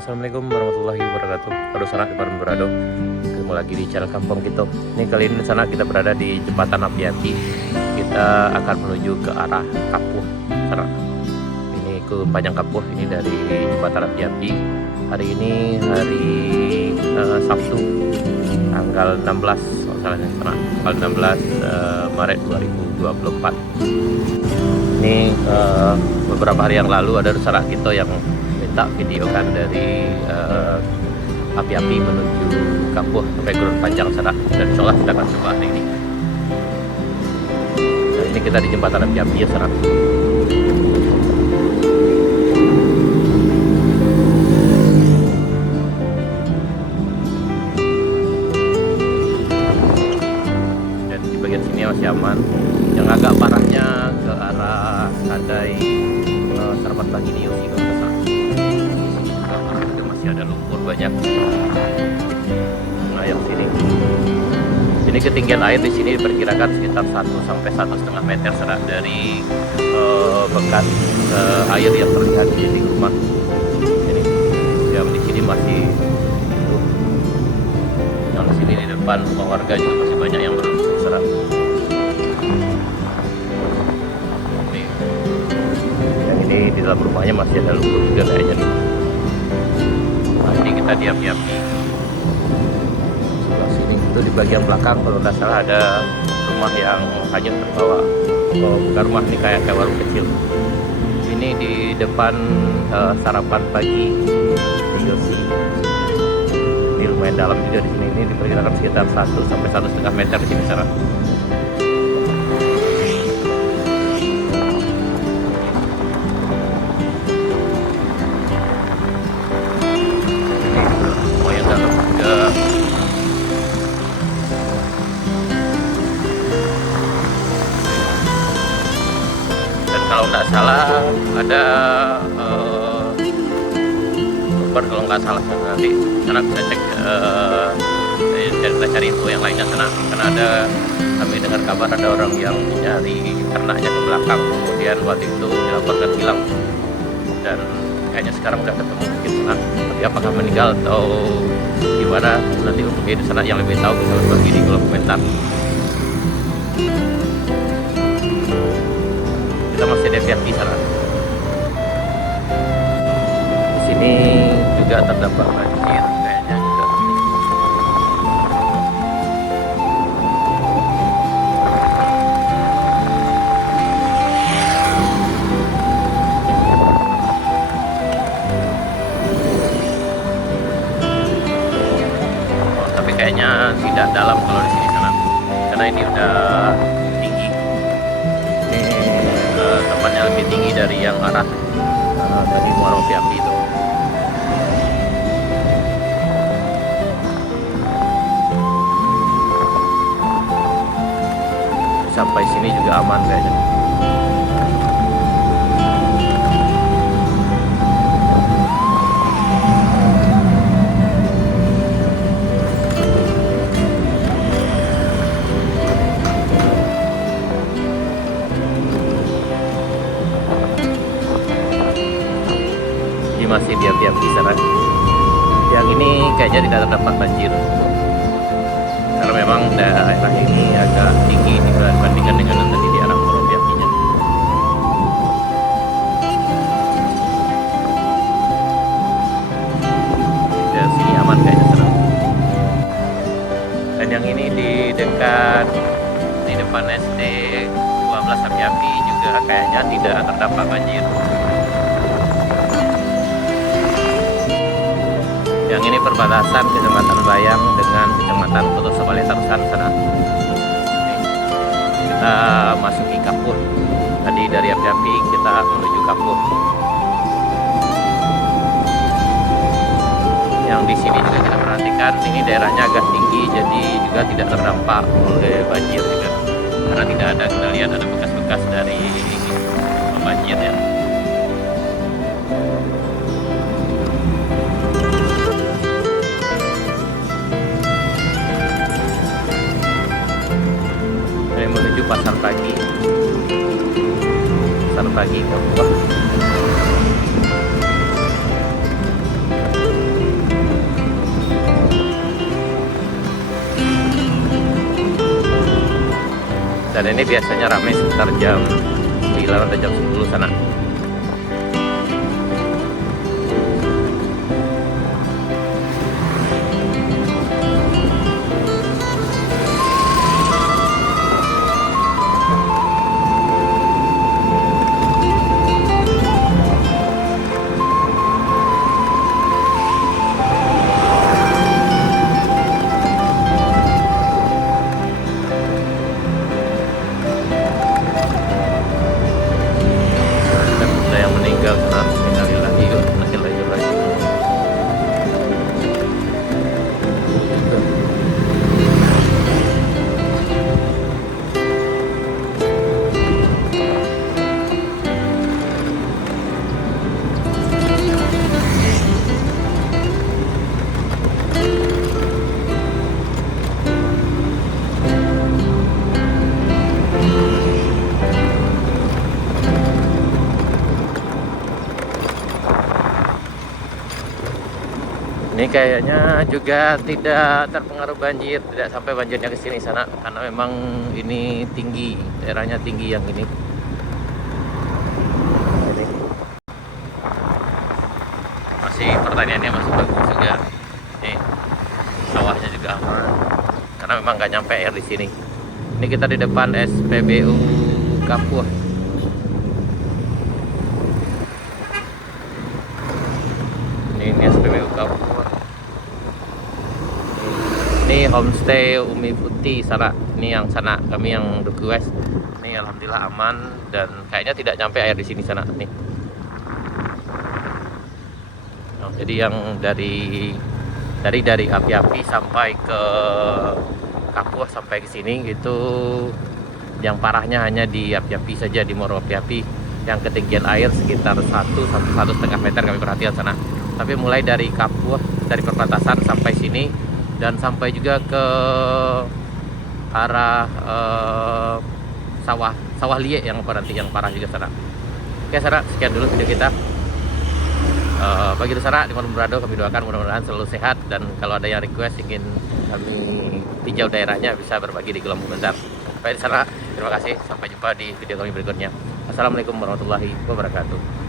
Assalamualaikum warahmatullahi wabarakatuh. Aduh sanak di Paran Berado. Ketemu lagi di channel Kampung kita. Ini kali ini sana kita berada di jembatan api-api. Kita akan menuju ke arah Kapuh sana. Ini ke Panjang Kapuh. Ini dari jembatan api-api. Hari ini hari Sabtu tanggal 16 sana, tanggal 16 Maret 2024. Ini beberapa hari yang lalu ada sanak kita yang minta video kan dari api-api menuju Kapuh sampai Gurun Panjang sana, dan insyaallah kita akan coba hari ini. Nah, ini kita di jembatan api-api ya sana. Dan di bagian sini masih aman. Yang agak parahnya ke arah Sadai Sarapan Pagi di Yosi kalau nggak salah. Masih ada lumpur banyak. Nah, yang sini ketinggian air di sini diperkirakan sekitar 1 sampai 1,5 meter serak dari bekas air yang terlihat di rumah. Ini yang di sini masih yang di sini di depan rumah warga juga masih banyak yang berserak. Ini di dalam rumahnya masih ada lumpur juga kayaknya nih. Nah, ini kita di api-api. Sebelah sini itu di bagian belakang kalau nggak salah ada rumah yang hanyut terbawa. Oh, bukan rumah, ini kayak warung kecil. Ini di depan Sarapan Pagi di Yosi. Ini lumayan dalam juga di sini. Ini diperkirakan sekitar 1 sampai 1,5 meter di sini sana. Kalau nggak salah ada kalau nggak salah nanti sana bisa cek kita cari info yang lainnya sana, karena ada kami dengar kabar ada orang yang nyari ternaknya ke belakang, kemudian waktu itu dilaporkan hilang dan kayaknya sekarang udah ketemu mungkin sana, tapi apakah meninggal atau gimana nanti untuk di sana yang lebih tahu bisa berbagi di kolom komentar. Kita masih ada di sana. Di sini juga terdapat banjir kayaknya juga. Oh, tapi kayaknya tidak dalam kalau di sini sana, karena ini udah tinggi. Tempatnya lebih tinggi dari yang arah dari warung api itu. Sampai sini juga aman kayaknya. Masih di api-api sana. Yang ini kayaknya tidak terdapat banjir karena memang daerah ini agak tinggi dibandingkan dengan yang tadi di arah warung apinya. Dan sini aman kayaknya sana. Dan yang ini di dekat di depan SD 12 api-api juga kayaknya tidak terdapat banjir. Yang ini perbatasan Kecamatan Bayang dengan Kecamatan Kota Sabale Tarusan sana. Kita masuki Kapuh. Tadi dari api-api kita menuju Kapuh. Yang di sini juga kita perhatikan ini daerahnya agak tinggi, jadi juga tidak terdampak oleh banjir juga. Karena tidak ada, kita lihat ada bekas-bekas dari banjir ya. Menuju pasar pagi Kapuh. Dan ini biasanya ramai sekitar jam 9 atau jam 10 sana. Ini kayaknya juga tidak terpengaruh banjir, tidak sampai banjirnya ke sini sana, karena memang ini tinggi, daerahnya tinggi yang ini. Jadi, masih pertaniannya masih bagus juga. Nih, sawahnya juga aman, karena memang nggak nyampe air di sini. Ini kita di depan SPBU Kapuh. Ini SPBU Kapuh. Ini homestay Umi Putih sana. Ini yang sana, kami yang Duku West. Ini alhamdulillah aman dan kayaknya tidak nyampe air di sini sana nih. Nah, jadi yang dari api-api sampai ke Kapuh sampai ke sini itu yang parahnya hanya di api-api saja, di Moro api-api yang ketinggian air sekitar 1 sampai 1,5 meter kami perhatikan sana. Tapi mulai dari Kapuh, dari perbatasan sampai sini dan sampai juga ke arah sawah liek yang nanti yang parah juga sana. Oke sana, sekian dulu video kita. Bagi sana di Manado Berado, kami doakan mudah-mudahan selalu sehat, dan kalau ada yang request ingin kami tinjau daerahnya bisa berbagi di kolom komentar. Baik di sana, terima kasih, sampai jumpa di video kami berikutnya. Assalamualaikum warahmatullahi wabarakatuh.